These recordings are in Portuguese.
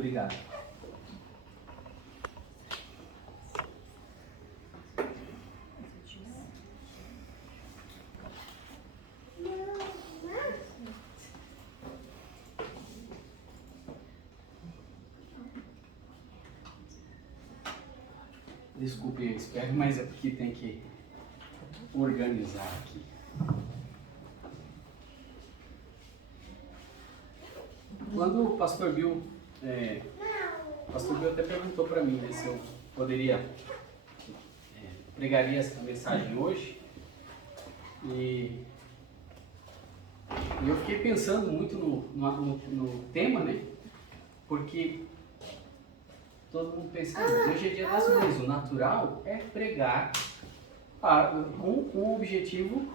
Obrigado. Desculpe, eu espero, mas é porque tem que organizar aqui. Quando o pastor Bill até perguntou para mim, né, se eu poderia pregaria essa mensagem hoje, e eu fiquei pensando muito no tema, né, porque todo mundo pensa, hoje é dia das mães, o natural é pregar com o objetivo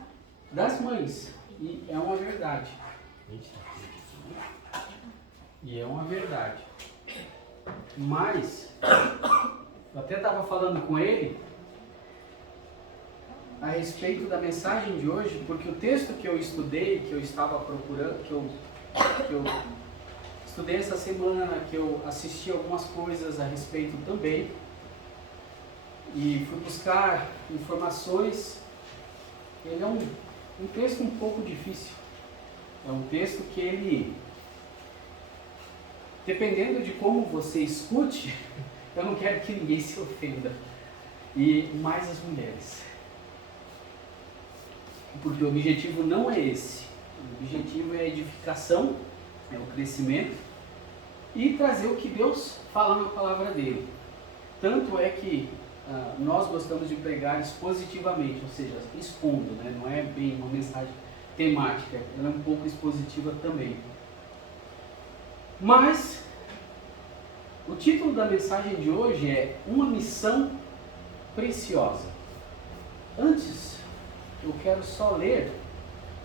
das mães, e é uma verdade. Mas, eu até estava falando com ele a respeito da mensagem de hoje, porque o texto que eu estudei, que eu estava procurando, que eu estudei essa semana, que eu assisti algumas coisas a respeito também, e fui buscar informações. Ele é um texto um pouco difícil. É um texto que ele, dependendo de como você escute, eu não quero que ninguém se ofenda, e mais as mulheres, porque o objetivo não é esse. O objetivo é a edificação, é o crescimento e trazer o que Deus fala na palavra dele. Tanto é que nós gostamos de pregar expositivamente, ou seja, expondo, né? Não é bem uma mensagem temática, ela é um pouco expositiva também. Mas o título da mensagem de hoje é Uma Missão Preciosa. Antes, eu quero só ler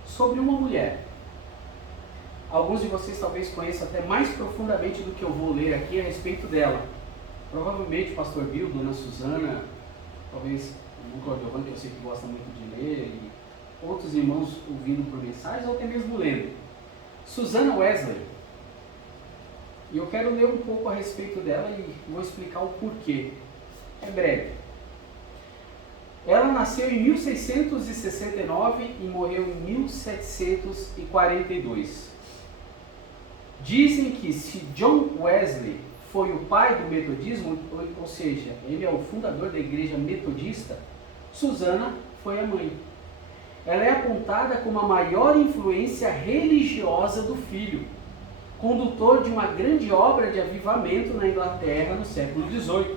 sobre uma mulher. Alguns de vocês talvez conheçam até mais profundamente do que eu vou ler aqui a respeito dela. Provavelmente o pastor Bill, dona Suzana, talvez o irmão Claudio, que eu sei que gosta muito de ler, e outros irmãos ouvindo por mensagens ou até mesmo lendo. Susana Wesley. E eu quero ler um pouco a respeito dela e vou explicar o porquê. É breve. Ela nasceu em 1669 e morreu em 1742. Dizem que se John Wesley foi o pai do metodismo, ou seja, ele é o fundador da igreja metodista, Susana foi a mãe. Ela é apontada como a maior influência religiosa do filho, condutor de uma grande obra de avivamento na Inglaterra no século XVIII.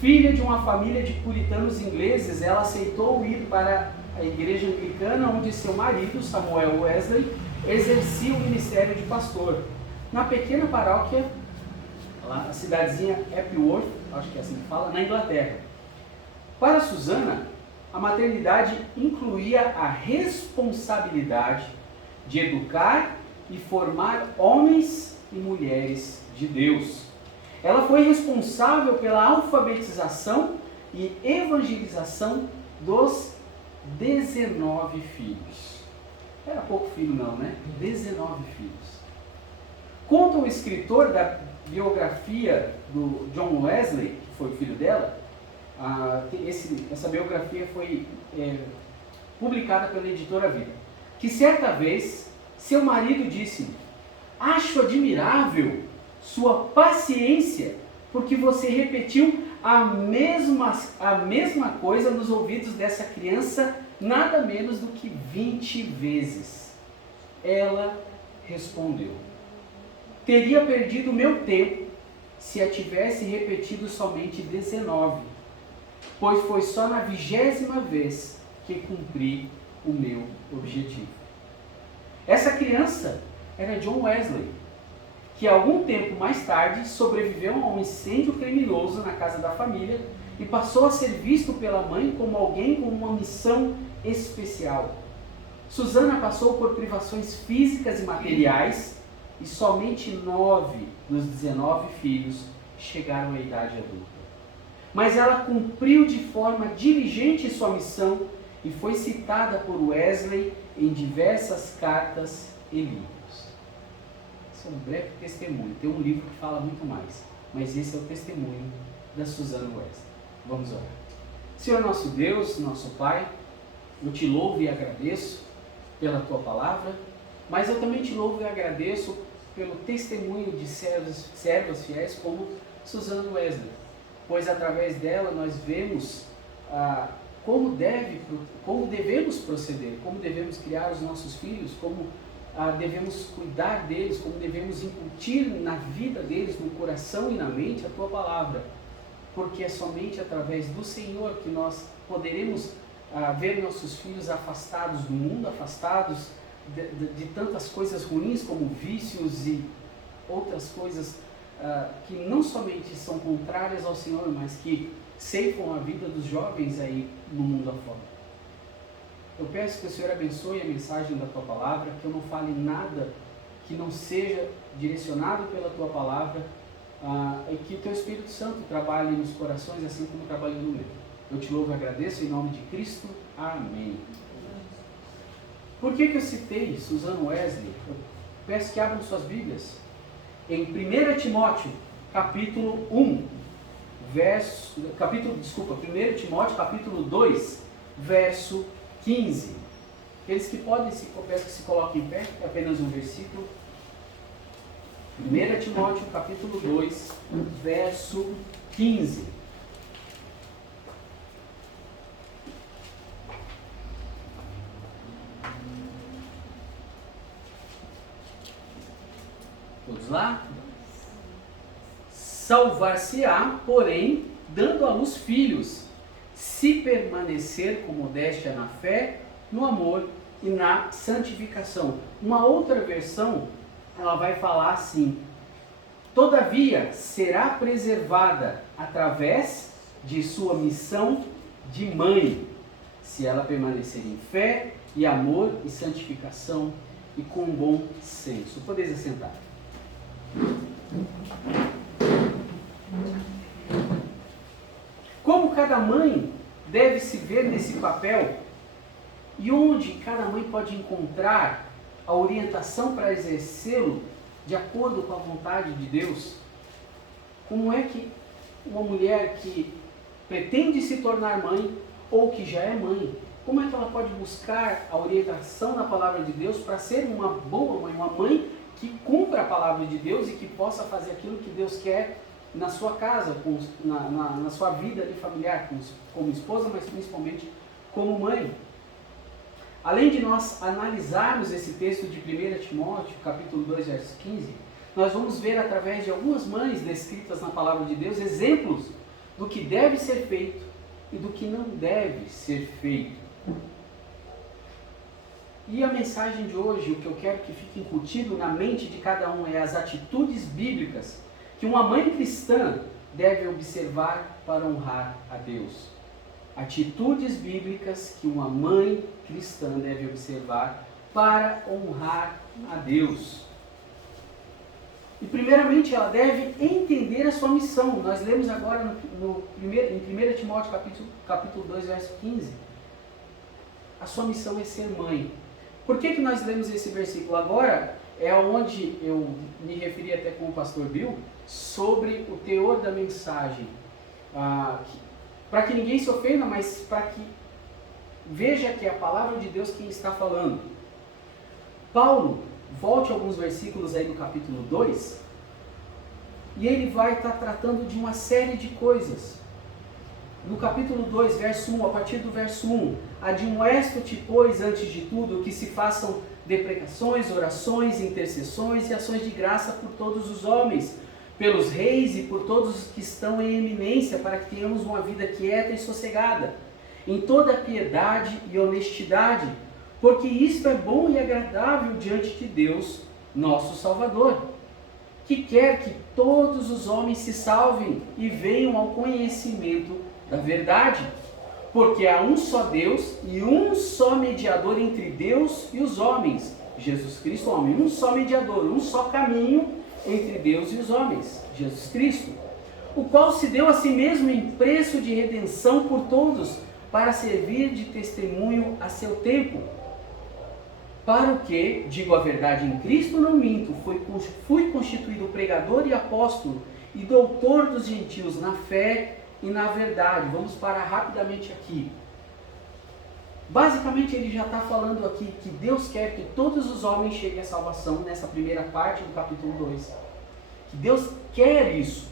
Filha de uma família de puritanos ingleses, ela aceitou ir para a igreja anglicana, onde seu marido, Samuel Wesley, exercia o ministério de pastor, na pequena paróquia, lá na cidadezinha Epworth, acho que é assim que fala, na Inglaterra. Para Susana, a maternidade incluía a responsabilidade de educar e formar homens e mulheres de Deus. Ela foi responsável pela alfabetização e evangelização dos 19 filhos. Era pouco filho não, né? 19 filhos. Conta o escritor da biografia do John Wesley, que foi o filho dela, essa biografia foi publicada pela editora Vida, que certa vez seu marido disse-lhe: acho admirável sua paciência, porque você repetiu a mesma coisa nos ouvidos dessa criança nada menos do que 20 vezes. Ela respondeu: teria perdido meu tempo se a tivesse repetido somente 19, pois foi só na 20ª vez que cumpri o meu objetivo. Essa criança era John Wesley, que algum tempo mais tarde sobreviveu a um incêndio criminoso na casa da família e passou a ser visto pela mãe como alguém com uma missão especial. Susana passou por privações físicas e materiais e somente 9 dos 19 filhos chegaram à idade adulta. Mas ela cumpriu de forma diligente sua missão e foi citada por Wesley em diversas cartas e livros. Esse é um breve testemunho. Tem um livro que fala muito mais, mas esse é o testemunho da Suzana Wesley. Vamos orar. Senhor nosso Deus, nosso Pai, eu te louvo e agradeço pela tua palavra, mas eu também te louvo e agradeço pelo testemunho de servas fiéis como Suzana Wesley, pois através dela nós vemos como devemos proceder, como devemos criar os nossos filhos, como devemos cuidar deles, como devemos incutir na vida deles, no coração e na mente a tua palavra, porque é somente através do Senhor que nós poderemos ver nossos filhos afastados do mundo, afastados de tantas coisas ruins como vícios e outras coisas que não somente são contrárias ao Senhor, mas que ceifam a vida dos jovens aí no mundo afora. Eu peço que o Senhor abençoe a mensagem da tua palavra, que eu não fale nada que não seja direcionado pela tua palavra, e que o teu Espírito Santo trabalhe nos corações assim como trabalhou no meu. Eu te louvo e agradeço em nome de Cristo. Amém. Por que eu citei Suzana Wesley? Eu peço que abram suas Bíblias em 1 Timóteo, capítulo 1, 1 Timóteo, capítulo 2, verso 15. Aqueles que podem, eu peço que se coloquem em pé, é apenas um versículo. 1 Timóteo, capítulo 2, verso 15. Todos lá? Salvar-se-á, porém, dando à luz filhos, se permanecer com modéstia na fé, no amor e na santificação. Uma outra versão, ela vai falar assim: todavia será preservada através de sua missão de mãe, se ela permanecer em fé e amor e santificação e com bom senso. Podeis assentar. Como cada mãe deve se ver nesse papel e onde cada mãe pode encontrar a orientação para exercê-lo de acordo com a vontade de Deus? Como é que uma mulher que pretende se tornar mãe ou que já é mãe, como é que ela pode buscar a orientação na palavra de Deus para ser uma boa mãe, uma mãe que cumpra a palavra de Deus e que possa fazer aquilo que Deus quer na sua casa, na sua vida ali familiar, como esposa, mas principalmente como mãe? Além de nós analisarmos esse texto de 1 Timóteo, capítulo 2, verso 15, nós vamos ver através de algumas mães descritas na palavra de Deus, exemplos do que deve ser feito e do que não deve ser feito. E a mensagem de hoje, o que eu quero que fique incutido na mente de cada um é as atitudes bíblicas que uma mãe cristã deve observar para honrar a Deus. Atitudes bíblicas que uma mãe cristã deve observar para honrar a Deus. E primeiramente ela deve entender a sua missão. Nós lemos agora em 1 Timóteo capítulo 2, verso 15. A sua missão é ser mãe. Por que nós lemos esse versículo? Agora é onde eu me referi até com o pastor Bill sobre o teor da mensagem. Para que ninguém se ofenda, mas para que veja que é a palavra de Deus quem está falando. Paulo, volte alguns versículos aí no capítulo 2, e ele vai estar tratando de uma série de coisas. No capítulo 2, verso 1, a partir do verso 1, admoesto-te, pois, antes de tudo, que se façam deprecações, orações, intercessões e ações de graça por todos os homens, pelos reis e por todos os que estão em eminência, para que tenhamos uma vida quieta e sossegada, em toda piedade e honestidade, porque isto é bom e agradável diante de Deus, nosso Salvador, que quer que todos os homens se salvem e venham ao conhecimento da verdade, porque há um só Deus e um só mediador entre Deus e os homens, Jesus Cristo, homem, um só mediador, um só caminho entre Deus e os homens, Jesus Cristo, o qual se deu a si mesmo em preço de redenção por todos, para servir de testemunho a seu tempo. Para o que, digo a verdade em Cristo, não minto, fui constituído pregador e apóstolo e doutor dos gentios na fé e na verdade. Vamos parar rapidamente aqui. Basicamente ele já está falando aqui que Deus quer que todos os homens cheguem à salvação nessa primeira parte do capítulo 2. Que Deus quer isso,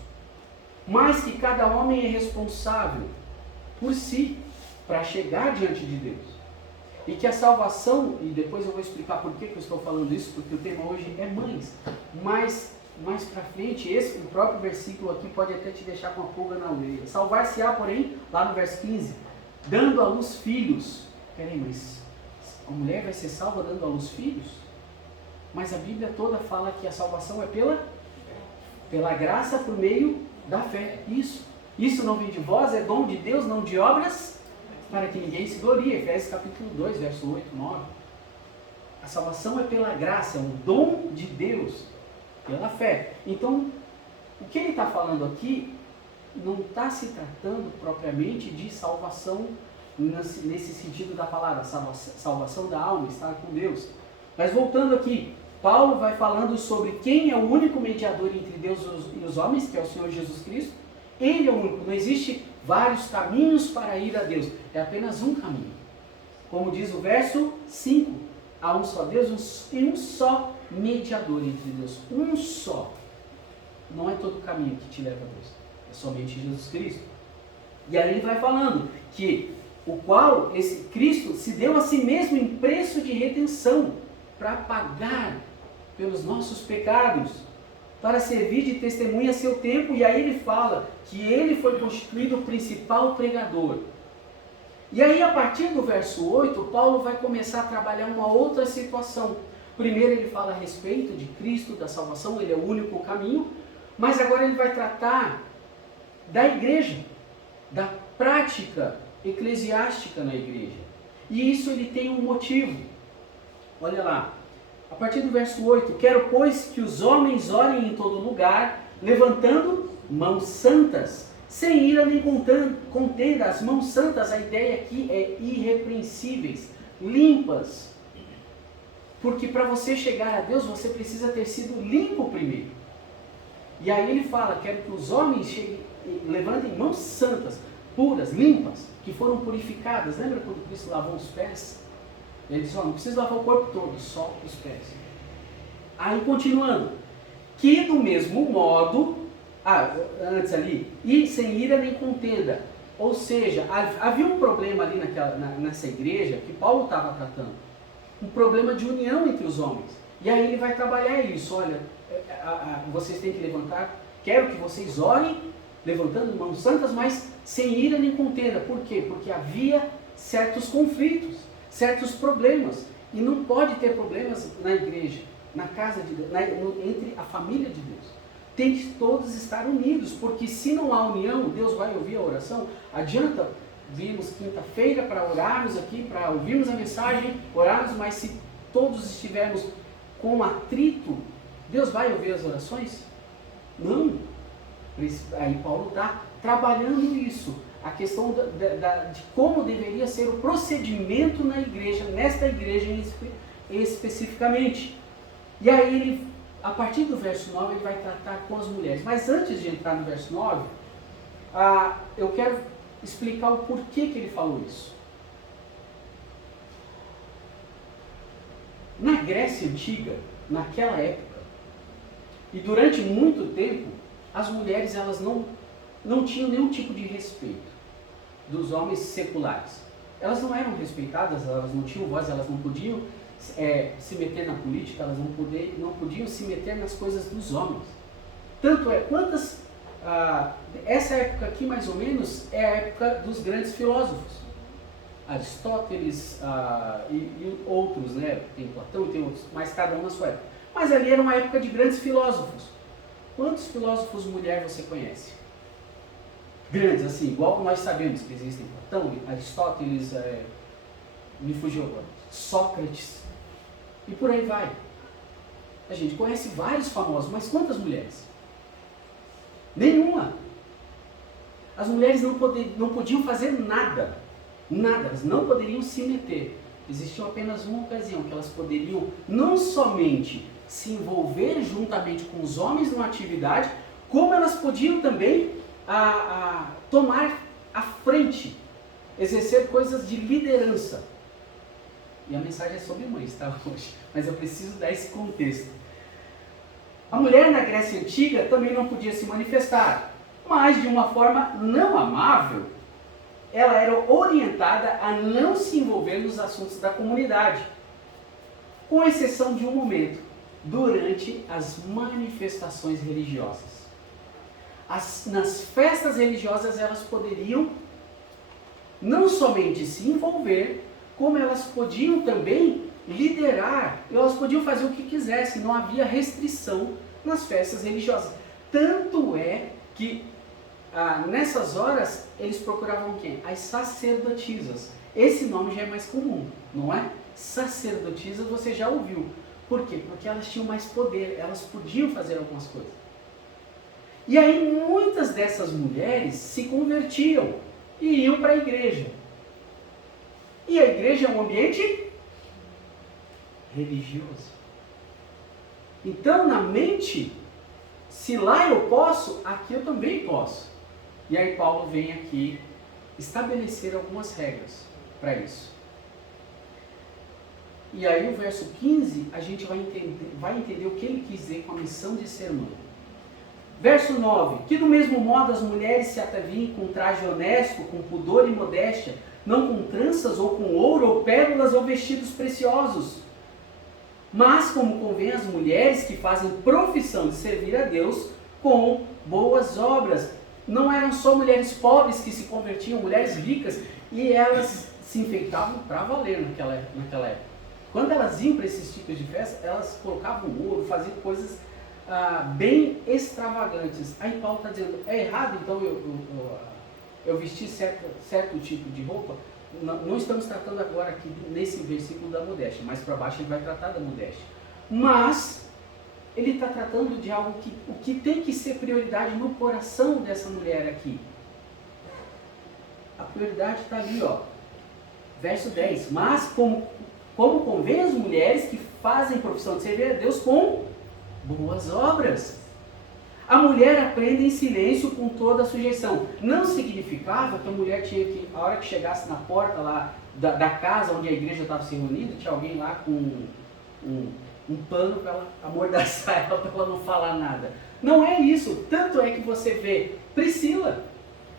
mas que cada homem é responsável por si para chegar diante de Deus. E que a salvação, e depois eu vou explicar por que eu estou falando isso, porque o tema hoje é mães. Mas mais para frente, o próprio versículo aqui pode até te deixar com a pulga na orelha. Salvar-se-á, porém, lá no verso 15, dando à luz filhos. Peraí, mas a mulher vai ser salva dando à luz filhos? Mas a Bíblia toda fala que a salvação é pela graça por meio da fé. Isso não vem de vós, é dom de Deus, não de obras, para que ninguém se glorie. Efésios capítulo 2, verso 8, 9. A salvação é pela graça, é um dom de Deus, pela fé. Então, o que ele está falando aqui não está se tratando propriamente de salvação nesse sentido da palavra, salvação da alma, estar com Deus. Mas voltando aqui, Paulo vai falando sobre quem é o único mediador entre Deus e os homens, que é o Senhor Jesus Cristo. Ele é o único, não existe vários caminhos para ir a Deus, é apenas um caminho. Como diz o verso 5, há um só Deus e um só mediador entre Deus, um só. Não é todo caminho que te leva a Deus, é somente Jesus Cristo. E aí ele vai falando que o qual esse Cristo se deu a si mesmo em preço de redenção, para pagar pelos nossos pecados, para servir de testemunha a seu tempo. E aí ele fala que ele foi constituído o principal pregador. E aí a partir do verso 8, Paulo vai começar a trabalhar uma outra situação. Primeiro ele fala a respeito de Cristo, da salvação, ele é o único caminho, mas agora ele vai tratar da igreja, da prática eclesiástica na igreja. E isso ele tem um motivo. Olha lá, a partir do verso 8, quero, pois, que os homens orem em todo lugar, levantando mãos santas, sem ira nem contenda. As mãos santas, a ideia aqui é irrepreensíveis, limpas. Porque para você chegar a Deus, você precisa ter sido limpo primeiro. E aí ele fala, quero que os homens levantem mãos santas, puras, limpas, que foram purificadas. Lembra quando Cristo lavou os pés? Ele disse, não precisa lavar o corpo todo, só os pés. Aí continuando, que do mesmo modo, antes ali, e sem ira nem contenda. Ou seja, havia um problema ali nessa igreja que Paulo estava tratando. Um problema de união entre os homens. E aí ele vai trabalhar isso. Olha, vocês têm que levantar, quero que vocês orem, levantando mãos santas, mas sem ira nem contenda. Por quê? Porque havia certos conflitos, certos problemas. E não pode ter problemas na igreja, na casa de Deus, entre a família de Deus. Tem que todos estar unidos, porque se não há união, Deus vai ouvir a oração. Adianta virmos quinta-feira para orarmos aqui, para ouvirmos a mensagem, orarmos, mas se todos estivermos com atrito, Deus vai ouvir as orações? Não. Aí Paulo está trabalhando isso, a questão de como deveria ser o procedimento na igreja, nesta igreja especificamente. E aí ele, a partir do verso 9, ele vai tratar com as mulheres. Mas antes de entrar no verso 9, eu quero explicar o porquê que ele falou isso. Na Grécia Antiga, naquela época, e durante muito tempo, as mulheres elas não tinham nenhum tipo de respeito dos homens seculares. Elas não eram respeitadas, elas não tinham voz, elas não podiam se meter na política, elas não podiam se meter nas coisas dos homens. Tanto é, essa época aqui mais ou menos é a época dos grandes filósofos. Aristóteles e outros, né? Tem Platão e tem outros, mas cada um na sua época. Mas ali era uma época de grandes filósofos. Quantos filósofos mulher você conhece? Grandes, assim, igual nós sabemos que existem Platão, Aristóteles, me fugiu agora, Sócrates, e por aí vai. A gente conhece vários famosos, mas quantas mulheres? Nenhuma. As mulheres não podiam fazer nada, elas não poderiam se meter. Existiu apenas uma ocasião que elas poderiam não somente se envolver juntamente com os homens numa atividade, como elas podiam também tomar a frente, exercer coisas de liderança. E a mensagem é sobre mães, tá, hoje? Mas eu preciso dar esse contexto. A mulher na Grécia Antiga também não podia se manifestar, mas de uma forma não amável, ela era orientada a não se envolver nos assuntos da comunidade, com exceção de um momento, durante as manifestações religiosas. Nas festas religiosas elas poderiam não somente se envolver, como elas podiam também liderar, elas podiam fazer o que quisessem, não havia restrição nas festas religiosas. Tanto é que nessas horas eles procuravam quem? As sacerdotisas. Esse nome já é mais comum, não é? Sacerdotisas você já ouviu. Por quê? Porque elas tinham mais poder, elas podiam fazer algumas coisas. E aí muitas dessas mulheres se convertiam e iam para a igreja. E a igreja é um ambiente religioso. Então, na mente, se lá eu posso, aqui eu também posso. E aí Paulo vem aqui estabelecer algumas regras para isso. E aí o verso 15, a gente vai entender o que ele quis dizer com a missão de ser mãe. Verso 9, que do mesmo modo as mulheres se ataviem com traje honesto, com pudor e modéstia, não com tranças ou com ouro ou pérolas ou vestidos preciosos, mas como convém às mulheres que fazem profissão de servir a Deus com boas obras. Não eram só mulheres pobres que se convertiam, mulheres ricas, e elas se enfeitavam para valer naquela época. Quando elas iam para esses tipos de festa, elas colocavam ouro, faziam coisas bem extravagantes. Aí Paulo está dizendo, é errado então eu vestir certo tipo de roupa? Não estamos tratando agora aqui nesse versículo da modéstia, mais para baixo ele vai tratar da modéstia. Mas ele está tratando de algo o que tem que ser prioridade no coração dessa mulher aqui. A prioridade está ali, ó, verso 10. Mas como convém as mulheres que fazem profissão de servir a Deus com boas obras. A mulher aprende em silêncio com toda a sujeição. Não significava que a mulher tinha que, a hora que chegasse na porta lá da casa onde a igreja estava se reunindo, tinha alguém lá com um pano para ela amordaçar ela, para ela não falar nada. Não é isso. Tanto é que você vê Priscila,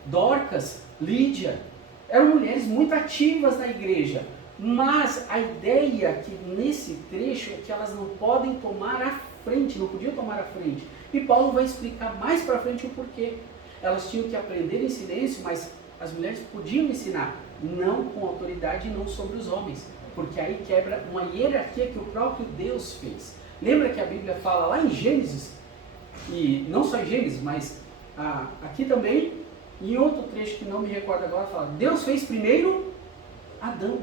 Dorcas, Lídia, eram mulheres muito ativas na igreja. Mas a ideia aqui nesse trecho é que elas não podem tomar a frente, não podiam tomar a frente. E Paulo vai explicar mais para frente o porquê. Elas tinham que aprender em silêncio, mas as mulheres podiam ensinar, não com autoridade e não sobre os homens, porque aí quebra uma hierarquia que o próprio Deus fez. Lembra que a Bíblia fala lá em Gênesis, e não só em Gênesis, mas aqui também, em outro trecho que não me recordo agora, fala, Deus fez primeiro Adão.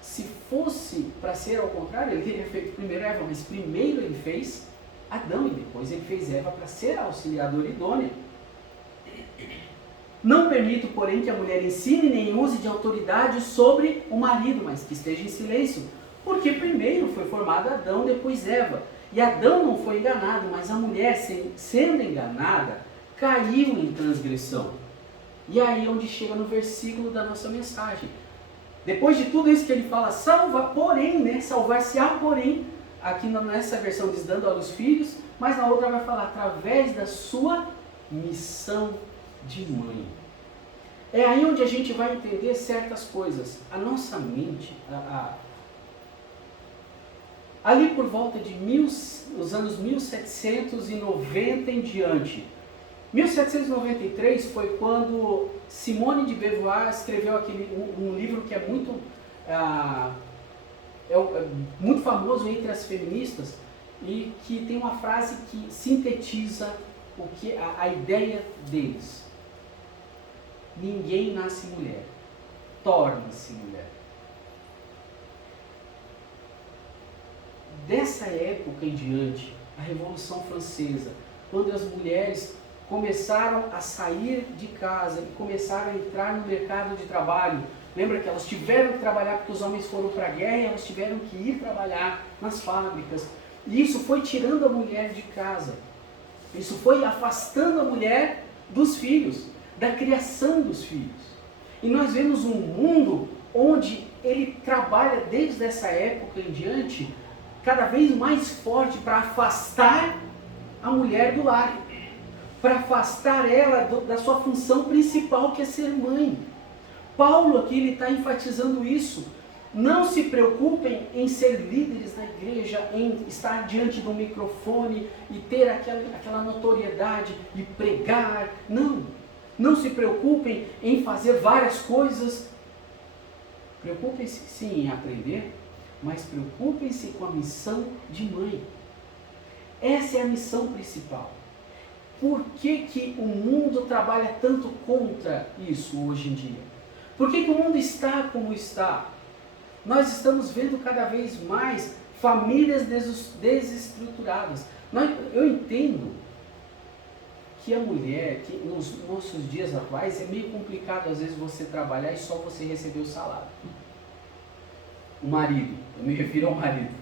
Se fosse para ser ao contrário, ele teria feito primeiro Eva, mas primeiro ele fez Adão e depois ele fez Eva para ser a auxiliadora idônea. Não permito, porém, que a mulher ensine nem use de autoridade sobre o marido, mas que esteja em silêncio, porque primeiro foi formado Adão, depois Eva. E Adão não foi enganado, mas a mulher, sendo enganada, caiu em transgressão. E aí é onde chega no versículo da nossa mensagem. Depois de tudo isso que ele fala, salvar-se-á, porém, aqui nessa versão diz dando à luz filhos, mas na outra vai falar através da sua missão de mãe. É aí onde a gente vai entender certas coisas. A nossa mente, ali por volta de os anos 1790 em diante, 1793 foi quando Simone de Beauvoir escreveu um livro que é muito famoso entre as feministas e que tem uma frase que sintetiza a ideia deles. Ninguém nasce mulher, torna-se mulher. Dessa época em diante, a Revolução Francesa, quando as mulheres começaram a sair de casa e começaram a entrar no mercado de trabalho, Lembra que elas tiveram que trabalhar porque os homens foram para a guerra e elas tiveram que ir trabalhar nas fábricas. E isso foi tirando a mulher de casa. Isso foi afastando a mulher dos filhos, da criação dos filhos. E nós vemos um mundo onde ele trabalha desde essa época em diante, cada vez mais forte para afastar a mulher do lar, para afastar ela da sua função principal, que é ser mãe. Paulo aqui ele está enfatizando isso. Não se preocupem em ser líderes na igreja, em estar diante do microfone e ter aquela notoriedade e pregar. Não se preocupem em fazer várias coisas. Preocupem-se sim em aprender, mas preocupem-se com a missão de mãe. Essa é a missão principal. Por que o mundo trabalha tanto contra isso hoje em dia? Por que o mundo está como está? Nós estamos vendo cada vez mais famílias desestruturadas. Eu entendo que a mulher, que nos nossos dias atuais é meio complicado às vezes você trabalhar e só você receber o salário. O marido, eu me refiro ao marido.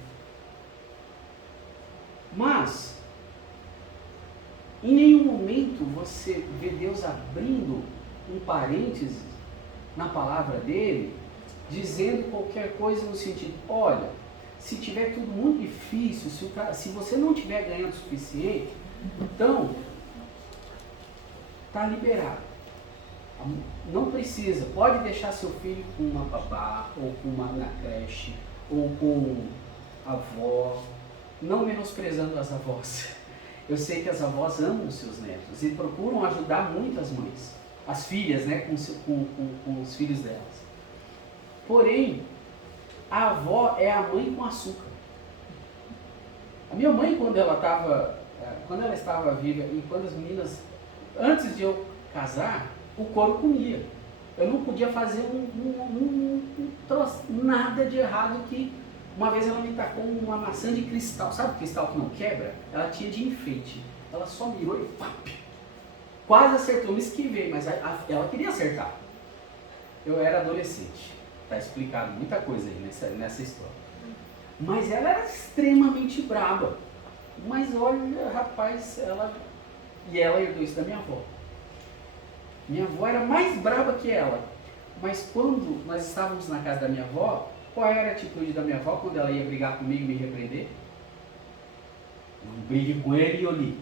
Mas, em nenhum momento você vê Deus abrindo um parênteses na palavra dele, dizendo qualquer coisa no sentido, olha, se tiver tudo muito difícil, se você não tiver ganhando o suficiente, então está liberado. Não precisa, pode deixar seu filho com uma babá, ou com uma na creche, ou com a avó, não menosprezando as avós. Eu sei que as avós amam os seus netos e procuram ajudar muito as mães, as filhas, né, com os filhos delas. Porém, a avó é a mãe com açúcar. A minha mãe, quando ela estava viva e quando as meninas, antes de eu casar, o couro comia. Eu não podia fazer nada de errado. Que uma vez ela me tacou uma maçã de cristal. Sabe o cristal que não quebra? Ela tinha de enfeite. Ela só mirou e pap, quase acertou. Me esquivei, mas ela queria acertar. Eu era adolescente. Está explicado muita coisa aí nessa história. Mas ela era extremamente braba. Mas olha, rapaz, ela herdou isso da minha avó. Minha avó era mais braba que ela. Mas quando nós estávamos na casa da minha avó, qual era a atitude da minha avó quando ela ia brigar comigo e me repreender? Não brigue com ele, Yoli.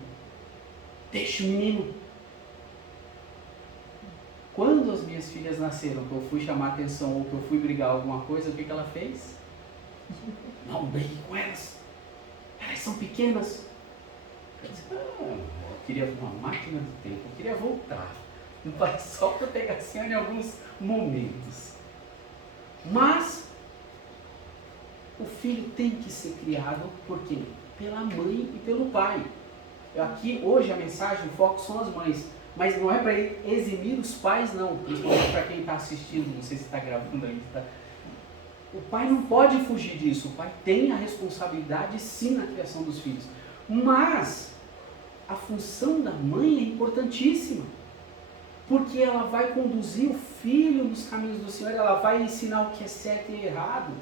Deixa o menino. Quando as minhas filhas nasceram, que eu fui chamar atenção ou que eu fui brigar alguma coisa, o que ela fez? Não brigue com elas. Elas são pequenas. Eu queria uma máquina do tempo, eu queria voltar. Mas só para pegar assim em alguns momentos. Mas o filho tem que ser criado por quê? Pela mãe e pelo pai. Aqui hoje a mensagem, o foco são as mães. Mas não é para eximir os pais, não. Principalmente para quem está assistindo, não sei se está gravando aí. Tá? O pai não pode fugir disso. O pai tem a responsabilidade, sim, na criação dos filhos. Mas a função da mãe é importantíssima. Porque ela vai conduzir o filho nos caminhos do Senhor. Ela vai ensinar o que é certo e errado.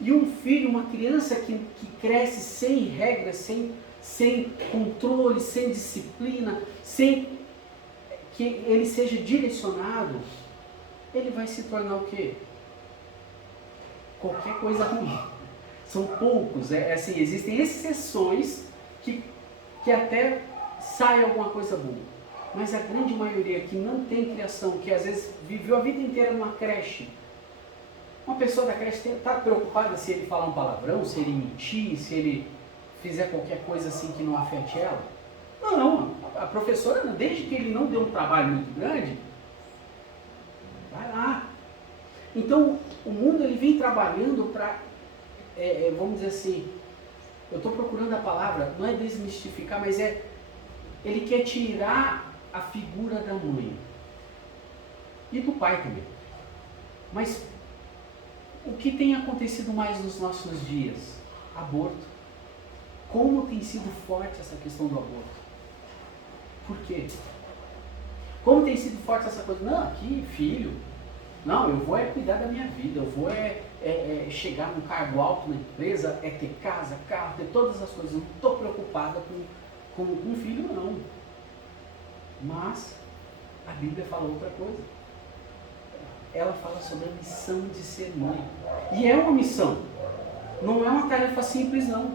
E um filho, uma criança que cresce sem regras, sem controle, sem disciplina, sem que ele seja direcionado, ele vai se tornar o quê? Qualquer coisa ruim. São poucos, assim, existem exceções que até sai alguma coisa boa. Mas a grande maioria que não tem criação, que às vezes viveu a vida inteira numa creche, uma pessoa da creche está preocupada se ele falar um palavrão, se ele mentir, se ele fizer qualquer coisa assim que não afete ela. Não, a professora, desde que ele não deu um trabalho muito grande, vai lá. Então, o mundo ele vem trabalhando para, vamos dizer assim, eu estou procurando a palavra, não é desmistificar, mas ele quer tirar a figura da mãe e do pai também. Mas o que tem acontecido mais nos nossos dias? Aborto. Como tem sido forte essa questão do aborto? Por quê? Como tem sido forte essa coisa? Não, aqui, filho. Não, eu vou cuidar da minha vida, eu vou chegar num cargo alto na empresa, ter casa, carro, ter todas as coisas. Eu não estou preocupada com um filho, não. Mas a Bíblia fala outra coisa. Ela fala sobre a missão de ser mãe. E é uma missão. Não é uma tarefa simples, não.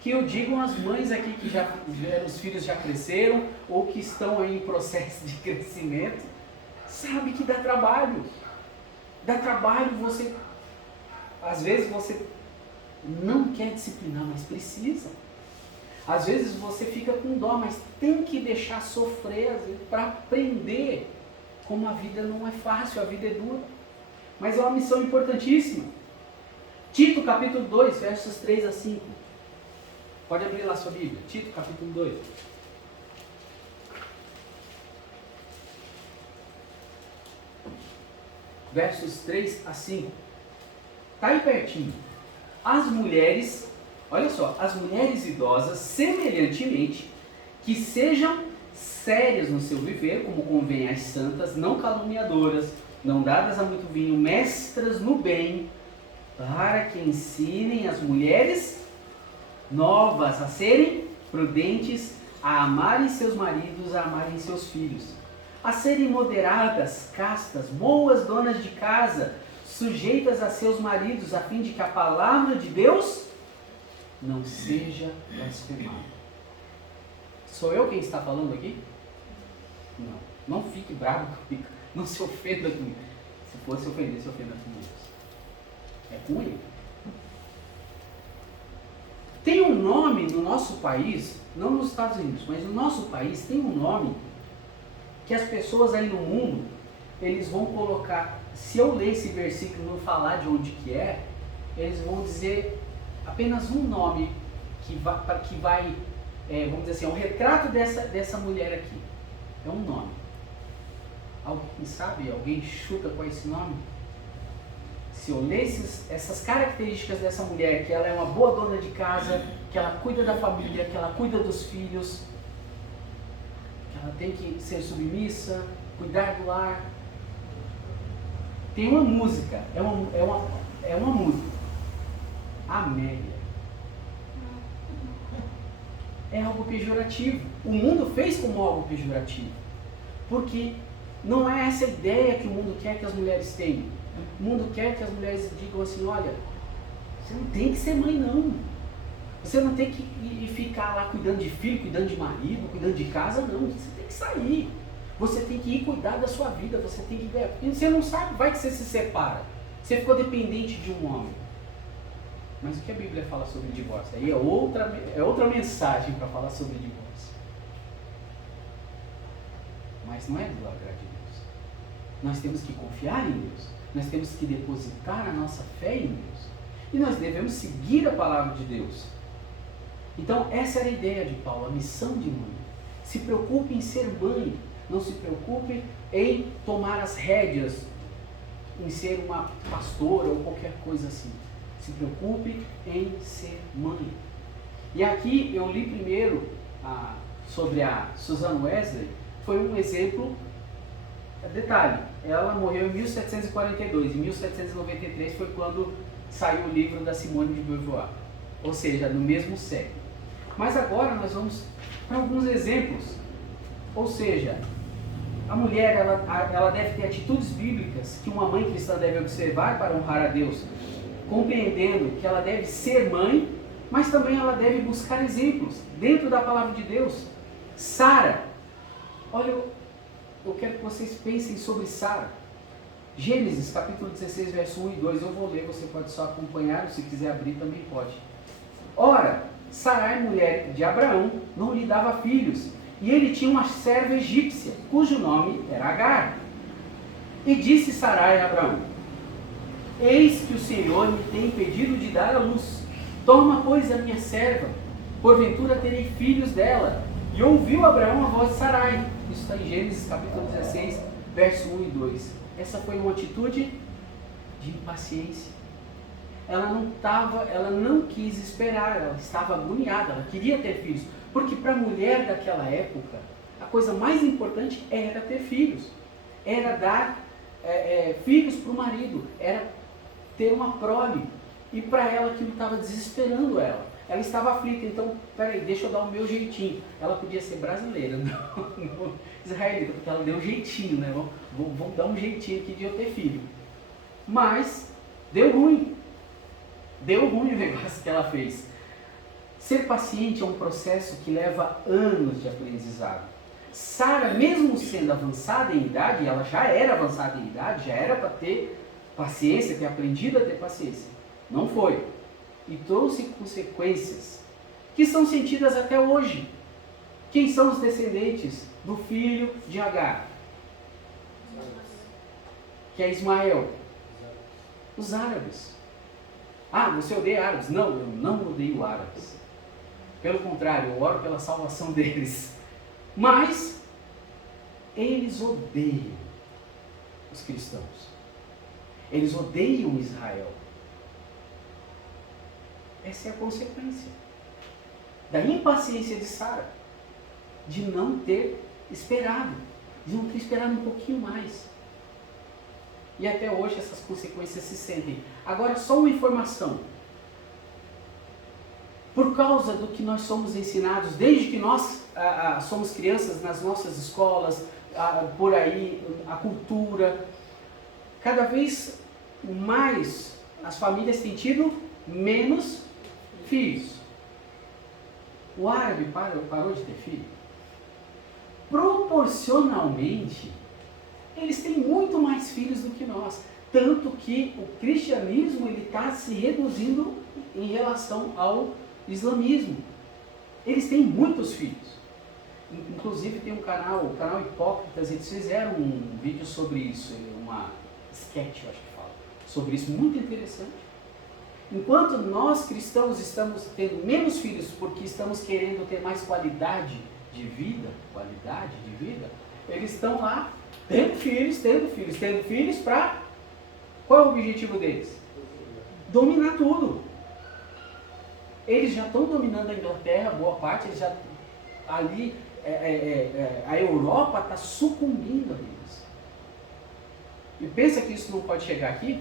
Que eu digo às mães aqui que os filhos já cresceram ou que estão aí em processo de crescimento, sabe que dá trabalho. Dá trabalho, às vezes você não quer disciplinar, mas precisa. Às vezes você fica com dó, mas tem que deixar sofrer para aprender como a vida não é fácil, a vida é dura. Mas é uma missão importantíssima. Tito capítulo 2, versos 3 a 5. Pode abrir lá sua Bíblia. Tito capítulo 2. Versos 3 a 5. Está aí pertinho. As mulheres, olha só, as mulheres idosas, semelhantemente, que sejam sérias no seu viver, como convém às santas, não caluniadoras, não dadas a muito vinho, mestras no bem, para que ensinem as mulheres novas a serem prudentes, a amarem seus maridos, a amarem seus filhos, a serem moderadas, castas, boas donas de casa, sujeitas a seus maridos, a fim de que a palavra de Deus não seja blasfemada. Sou eu quem está falando aqui? Não fique bravo comigo, não se ofenda comigo. Se fosse ofender, se ofenda com Deus. É com ele. Tem um nome no nosso país, não nos Estados Unidos, mas no nosso país tem um nome que as pessoas aí no mundo, eles vão colocar, se eu ler esse versículo e não falar de onde que é, eles vão dizer apenas um nome que vai vamos dizer assim, é um retrato dessa mulher aqui. É um nome. Alguém sabe? Alguém chuta qual é esse nome? Se eu ler essas características dessa mulher, que ela é uma boa dona de casa, que ela cuida da família, que ela cuida dos filhos, que ela tem que ser submissa, cuidar do lar. Tem uma música, é uma música. Amélia. É algo pejorativo. O mundo fez como algo pejorativo. Porque não é essa ideia que o mundo quer que as mulheres tenham. O mundo quer que as mulheres digam assim, olha, você não tem que ser mãe não. Você não tem que ficar lá cuidando de filho, cuidando de marido, cuidando de casa, não. Você tem que sair. Você tem que ir cuidar da sua vida, você tem que ganhar. E você não sabe, vai que você se separa. Você ficou dependente de um homem. Mas o que a Bíblia fala sobre divórcio? Aí é outra mensagem para falar sobre divórcio. Mas não é do agrado de Deus. Nós temos que confiar em Deus. Nós temos que depositar a nossa fé em Deus. E nós devemos seguir a palavra de Deus. Então, essa era a ideia de Paulo, a missão de mãe. Se preocupe em ser mãe. Não se preocupe em tomar as rédeas, em ser uma pastora ou qualquer coisa assim. Se preocupe em ser mãe. E aqui eu li primeiro sobre a Susan Wesley. Foi um exemplo. Detalhe, ela morreu em 1742. Em 1793 foi quando saiu o livro da Simone de Beauvoir. Ou seja, no mesmo século. Mas agora nós vamos para alguns exemplos. Ou seja, a mulher ela deve ter atitudes bíblicas que uma mãe cristã deve observar para honrar a Deus, compreendendo que ela deve ser mãe, mas também ela deve buscar exemplos dentro da palavra de Deus. Sara, olha, eu quero que vocês pensem sobre Sara. Gênesis capítulo 16, verso 1 e 2, eu vou ler, você pode só acompanhar, ou se quiser abrir também pode. Ora, Sarai, mulher de Abraão, não lhe dava filhos, e ele tinha uma serva egípcia, cujo nome era Agar. E disse Sarai a Abraão: eis que o Senhor me tem impedido de dar à luz. Toma, pois, a minha serva, porventura terei filhos dela. E ouviu Abraão a voz de Sarai. Isso está em Gênesis capítulo 16, verso 1 e 2. Essa foi uma atitude de impaciência. Ela não quis esperar, ela estava agoniada, ela queria ter filhos. Porque para a mulher daquela época, a coisa mais importante era ter filhos. Era dar filhos para o marido, era ter uma prole. E para ela aquilo estava desesperando ela. Ela estava aflita, então, peraí, deixa eu dar o meu jeitinho. Ela podia ser brasileira, não israelita, porque ela deu um jeitinho, né? Vamos dar um jeitinho aqui de eu ter filho. Mas, deu ruim. Deu ruim o negócio que ela fez. Ser paciente é um processo que leva anos de aprendizado. Sara, mesmo sendo avançada em idade, ela já era avançada em idade, já era para ter paciência, ter aprendido a ter paciência. Não foi. E trouxe consequências que são sentidas até hoje. Quem são os descendentes do filho de Agar? Que é Ismael. Os árabes. Ah, você odeia árabes? Não, eu não odeio árabes. Pelo contrário, eu oro pela salvação deles. Mas eles odeiam os cristãos. Eles odeiam Israel. Essa é a consequência da impaciência de Sara, de não ter esperado, um pouquinho mais. E até hoje essas consequências se sentem. Agora, só uma informação. Por causa do que nós somos ensinados, desde que nós somos crianças nas nossas escolas, por aí, a cultura, cada vez mais as famílias têm tido menos filhos. O árabe parou de ter filho. Proporcionalmente, eles têm muito mais filhos do que nós. Tanto que o cristianismo está se reduzindo em relação ao islamismo. Eles têm muitos filhos. Inclusive tem o canal Hipócritas, eles fizeram um vídeo sobre isso, uma sketch, eu acho que fala, sobre isso, muito interessante. Enquanto nós cristãos estamos tendo menos filhos porque estamos querendo ter mais qualidade de vida, eles estão lá tendo filhos para... Qual é o objetivo deles? Dominar tudo. Eles já estão dominando a Inglaterra, boa parte, eles já ali, a Europa está sucumbindo a eles. E pensa que isso não pode chegar aqui?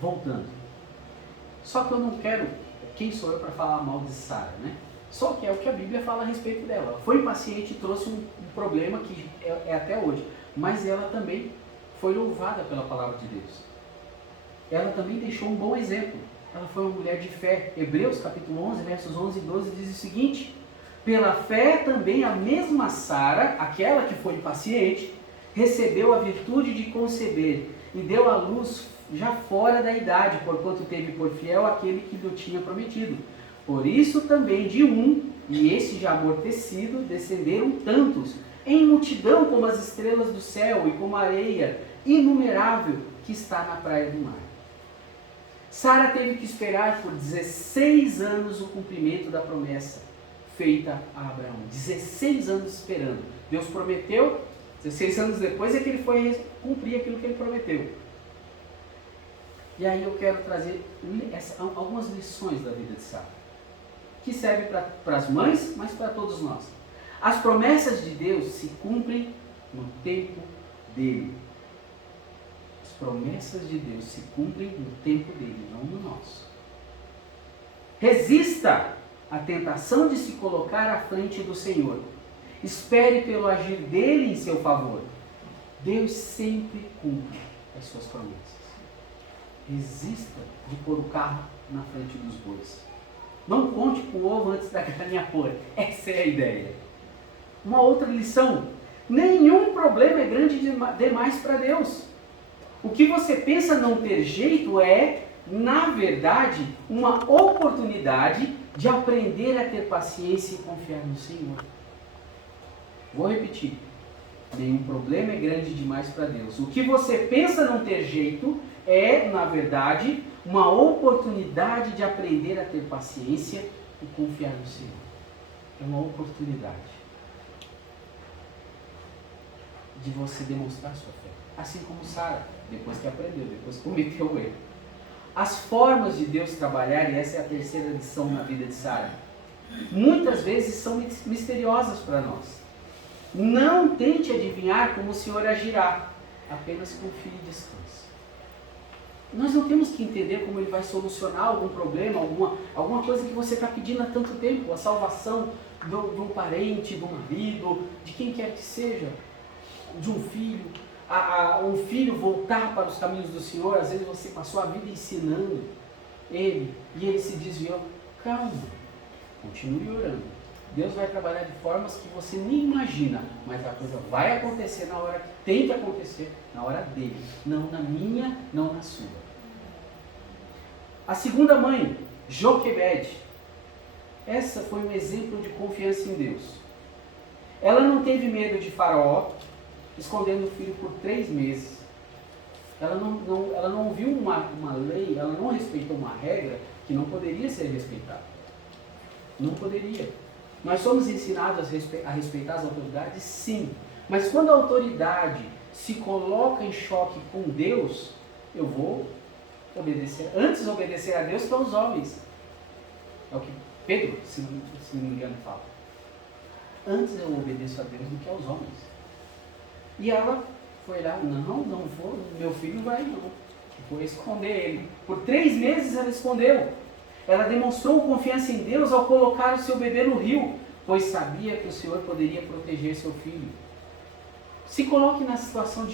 Voltando. Só que eu não quero, quem sou eu para falar mal de Sara, né? Só que é o que a Bíblia fala a respeito dela. Ela foi impaciente e trouxe um problema que é até hoje. Mas ela também foi louvada pela palavra de Deus. Ela também deixou um bom exemplo. Ela foi uma mulher de fé. Hebreus capítulo 11, versos 11 e 12 diz o seguinte: pela fé também a mesma Sara, aquela que foi impaciente, recebeu a virtude de conceber e deu à luz já fora da idade, porquanto teve por fiel aquele que lhe tinha prometido. Por isso também de um, e esse já amortecido, descenderam tantos, em multidão como as estrelas do céu e como a areia inumerável que está na praia do mar. Sara teve que esperar por 16 anos o cumprimento da promessa feita a Abraão. 16 anos esperando. Deus prometeu, 16 anos depois é que ele foi cumprir aquilo que ele prometeu. E aí eu quero trazer algumas lições da vida de Sara, que servem para as mães, mas para todos nós. As promessas de Deus se cumprem no tempo dele. As promessas de Deus se cumprem no tempo dele, não no nosso. Resista à tentação de se colocar à frente do Senhor. Espere pelo agir dele em seu favor. Deus sempre cumpre as suas promessas. Resista de pôr o carro na frente dos bois. Não conte com o ovo antes da galinha pôr. Essa é a ideia. Uma outra lição: nenhum problema é grande demais para Deus. O que você pensa não ter jeito é, na verdade, uma oportunidade de aprender a ter paciência e confiar no Senhor. Vou repetir: nenhum problema é grande demais para Deus. O que você pensa não ter jeito é, na verdade, uma oportunidade de aprender a ter paciência e confiar no Senhor. É uma oportunidade de você demonstrar sua fé. Assim como Sara, depois que aprendeu, depois que cometeu o erro. As formas de Deus trabalhar, e essa é a terceira lição na vida de Sara, muitas vezes são misteriosas para nós. Não tente adivinhar como o Senhor agirá. Apenas confie e descanse. Nós não temos que entender como Ele vai solucionar algum problema, alguma coisa que você está pedindo há tanto tempo. A salvação de um parente, do marido, de quem quer que seja, de um filho. Um filho voltar para os caminhos do Senhor. Às vezes você passou a vida ensinando ele e ele se desviou. Calma, continue orando. Deus vai trabalhar de formas que você nem imagina, mas a coisa vai acontecer na hora que tem que acontecer, na hora dele, não na minha, não na sua. A segunda mãe, Joquebede, essa foi um exemplo de confiança em Deus. Ela não teve medo de Faraó, escondendo o filho por 3 meses. Ela não viu uma lei, ela não respeitou uma regra que não poderia ser respeitada. Não poderia. Nós somos ensinados a respeitar as autoridades? Sim. Mas quando a autoridade se coloca em choque com Deus, eu vou obedecer. Antes obedecer a Deus que aos homens. É o que Pedro, se não me engano, fala. Antes eu obedeço a Deus do que aos homens. E ela foi lá, não vou, meu filho não vai não. Vou esconder ele. Por 3 meses ela escondeu. Ela demonstrou confiança em Deus ao colocar o seu bebê no rio, pois sabia que o Senhor poderia proteger seu filho. Se coloque na situação de